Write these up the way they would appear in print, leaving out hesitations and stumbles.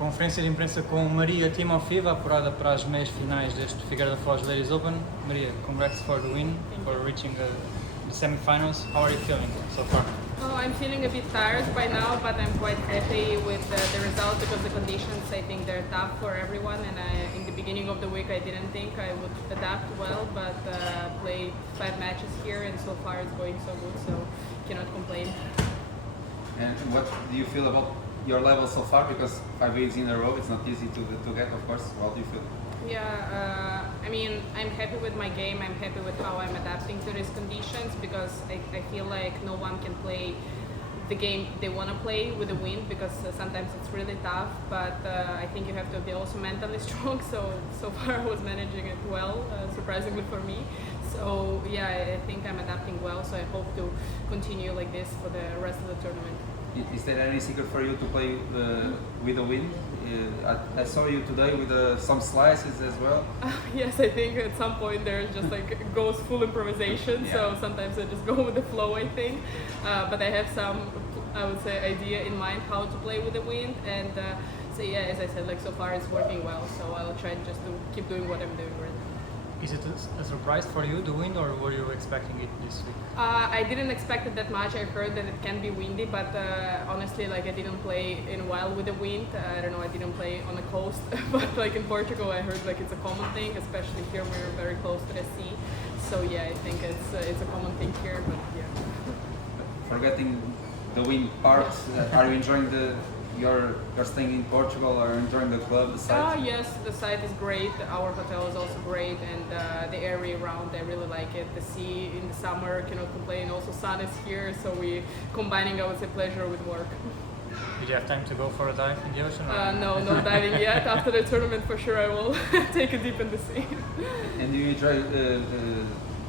Conferência de imprensa com Maria Timofeeva, apurada para as meias finais deste Figueira Ladies Open. Maria, congrats for the win, for reaching the semi-finals. How are you feeling so far? Oh, I'm feeling a bit tired by now, but I'm quite happy with the result because the conditions, I think they're tough for everyone, and in the beginning of the week I didn't think I would adapt well, but played 5 matches here and so far it's going so good, so cannot complain. And what do you feel about your level so far? Because 5 wins in a row, it's not easy to get, of course. How do you feel? Yeah, I mean, I'm happy with my game. I'm happy with how I'm adapting to these conditions because I feel like no one can play the game they want to play with the wind because sometimes it's really tough. But I think you have to be also mentally strong. So far I was managing it well, surprisingly for me. So yeah, I think I'm adapting well. So I hope to continue like this for the rest of the tournament. Is there any secret for you to play with the wind? I saw you today with some slices as well. Yes, I think at some point there just like goes full improvisation. Yeah. So sometimes I just go with the flow, I think. But I have some, I would say, idea in mind how to play with the wind. And so yeah, as I said, like so far it's working well. So I'll try just to keep doing what I'm doing right now. Is it a surprise for you, the wind, or were you expecting it this week? I didn't expect it that much. I heard that it can be windy, but honestly, like I didn't play in a while with the wind. I don't know, I didn't play on the coast, but like in Portugal, I heard like it's a common thing, especially here we're very close to the sea. So yeah, I think it's a common thing here, but yeah. Forgetting the wind part, are you enjoying your staying in Portugal, or enjoying the club, the site? Yes, the site is great. Our hotel is also great, and the area around, I really like it. The sea in the summer, cannot complain. Also, sun is here, so we combining, I would say, pleasure with work. Did you have time to go for a dive in the ocean? No diving yet. After the tournament, for sure, I will take a dip in the sea. And do you enjoy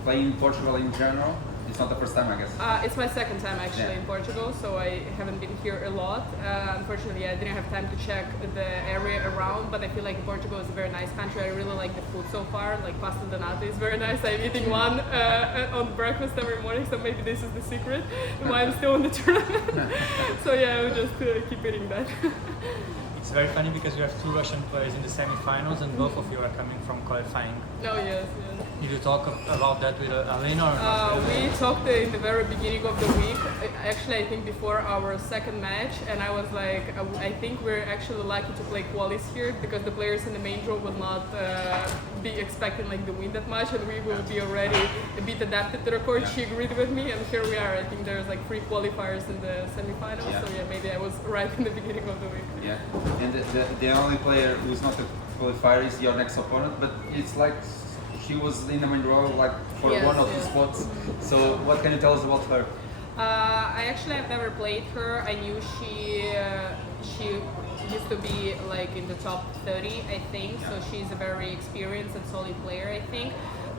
playing in Portugal in general? It's not the first time, I guess. It's my second time actually Yeah. in Portugal, so I haven't been here a lot. Unfortunately, I didn't have time to check the area around, but I feel like Portugal is a very nice country. I really like the food so far. Like pasta donato is very nice. I'm eating one on breakfast every morning, so maybe this is the secret why I'm still in the tournament. So yeah, I will just keep eating that. It's very funny because you have 2 Russian players in the semi-finals, and both of you are coming from qualifying. Oh yes. Did you talk about that with Alena or not? We talked in the very beginning of the week, actually I think before our second match, and I was like, I think we're actually lucky to play qualis here because the players in the main draw will not be expecting like the win that much, and we will be already a bit adapted to the court. She agreed with me, and here we are. I think there's like 3 qualifiers in the semi-finals, so yeah, maybe I was right in the beginning of the week. Yeah, and the only player who's not a qualifier is your next opponent, but it's like she was in the main draw like for one of the spots. So what can you tell us about her? I actually have never played her. I knew she used to be like in the top 30, I think. So she's a very experienced and solid player, I think.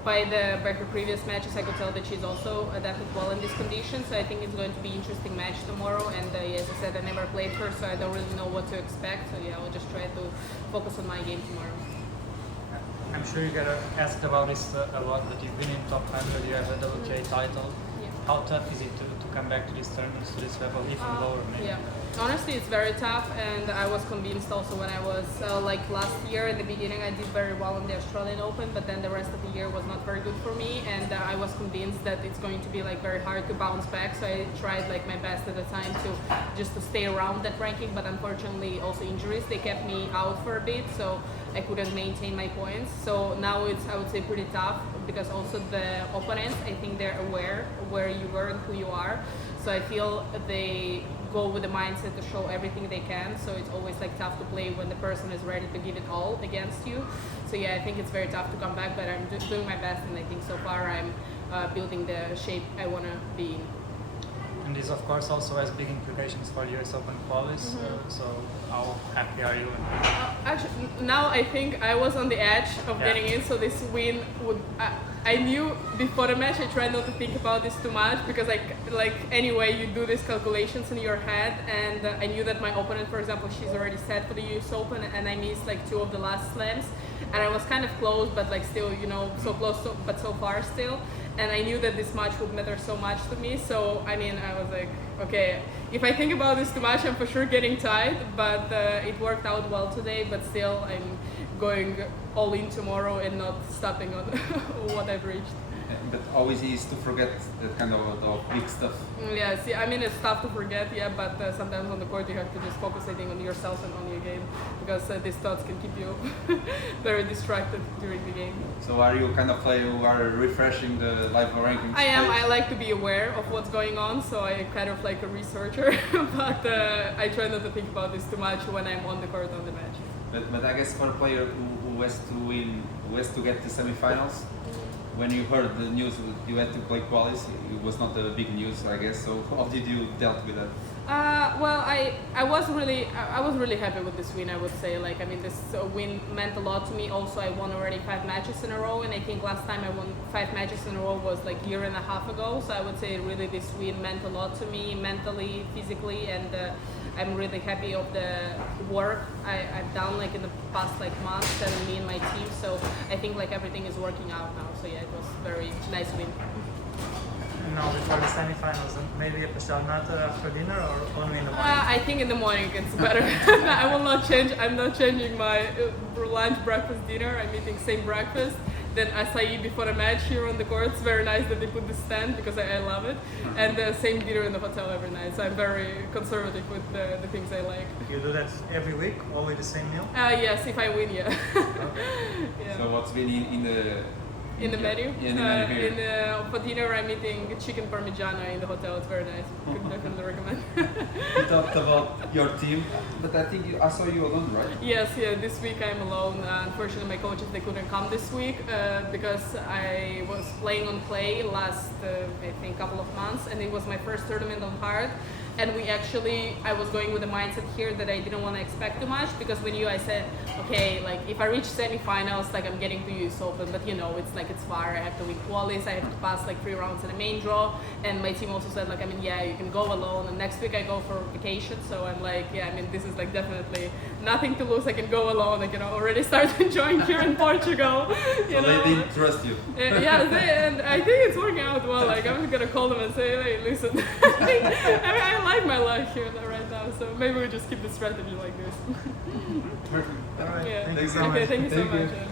By her previous matches, I could tell that she's also adapted well in these conditions. So I think it's going to be an interesting match tomorrow. And as I said, I never played her, so I don't really know what to expect. So yeah, I'll just try to focus on my game tomorrow. I'm sure you get asked about this a lot, but you've been in top 100, you have a WTA title. Yeah. How tough is it to come back to these tournaments, to this level, even lower maybe? Yeah, honestly it's very tough, and I was convinced also when I was like last year in the beginning I did very well in the Australian Open, but then the rest of the year was not very good for me, and I was convinced that it's going to be like very hard to bounce back, so I tried like my best at the time to just to stay around that ranking, but unfortunately also injuries, they kept me out for a bit, so I couldn't maintain my points. So now it's, I would say, pretty tough because also the opponents, I think they're aware where you were and who you are. So I feel they go with the mindset to show everything they can. So it's always like tough to play when the person is ready to give it all against you. So yeah, I think it's very tough to come back, but I'm just doing my best, and I think so far I'm building the shape I want to be in. And this, of course, also has big implications for US Open qualies. So how happy are you? Actually, now I think I was on the edge of getting in, so this win would... I knew before the match, I tried not to think about this too much because like anyway, you do these calculations in your head, and I knew that my opponent, for example, she's already set for the US Open, and I missed like 2 of the last slams, and I was kind of close, but like still, you know, so close, but so far still. And I knew that this match would matter so much to me, so I mean, I was like, okay, if I think about this too much, I'm for sure getting tired, but it worked out well today, but still I'm going all in tomorrow and not stopping on what I've reached. But always easy to forget that kind of big stuff. Yeah, see, I mean, it's tough to forget, yeah, but sometimes on the court you have to just focus, I think, on yourself and on your game, because these thoughts can keep you very distracted during the game. So are you kind of player who are refreshing the live rankings? I am. page? I like to be aware of what's going on, so I kind of like a researcher, but I try not to think about this too much when I'm on the court on the match. But I guess for a player who has to win, who has to get to semifinals, when you heard the news that you had to play qualis, it was not a big news, I guess. So how did you dealt with that? Well, I was really happy with this win. I would say, like, I mean, this win meant a lot to me. Also, I won already 5 matches in a row, and I think last time I won 5 matches in a row was like a year and a half ago. So I would say really this win meant a lot to me, mentally, physically, and I'm really happy of the work I've done like in the past like months and me and my team. So I think like everything is working out now. So yeah, it was very nice win. Now before the semifinals, and maybe a passionata after dinner or only in the morning? I think in the morning it's better. I will not change. I'm not changing my lunch, breakfast, dinner. I'm eating same breakfast. Then acai before a match here on the court. It's very nice that they put the stand because I love it. And the same dinner in the hotel every night. So I'm very conservative with the things I like. You do that every week, always the same meal? Yes, if I win, yeah. Yeah. So what's been in the menu? Yeah, in the menu here. For dinner, I'm eating chicken parmigiana in the hotel. It's very nice. Could definitely recommend. You talked about your team, but I think I saw you alone, right? Yes, yeah. This week I'm alone. Unfortunately, my coaches they couldn't come this week because I was playing on clay last I think couple of months, and it was my first tournament on hard. And I was going with the mindset here that I didn't want to expect too much because when I said, okay, like if I reach semifinals, like I'm getting to US Open, but it's like it's far. I have to win qualis, I have to pass like 3 rounds in the main draw. And my team also said like, I mean, yeah, you can go alone. And next week I go for vacation, so I'm like, yeah, I mean, this is like definitely nothing to lose. I can go alone. I can already start enjoying here in Portugal. So they didn't trust you. Yeah, and I think it's working out well. Like I'm gonna call them and say, hey, listen, I like my life here right now, so maybe we just keep the strategy like this. Perfect. All right, Yeah. thank you so Okay, much. thank you so Thank you. much.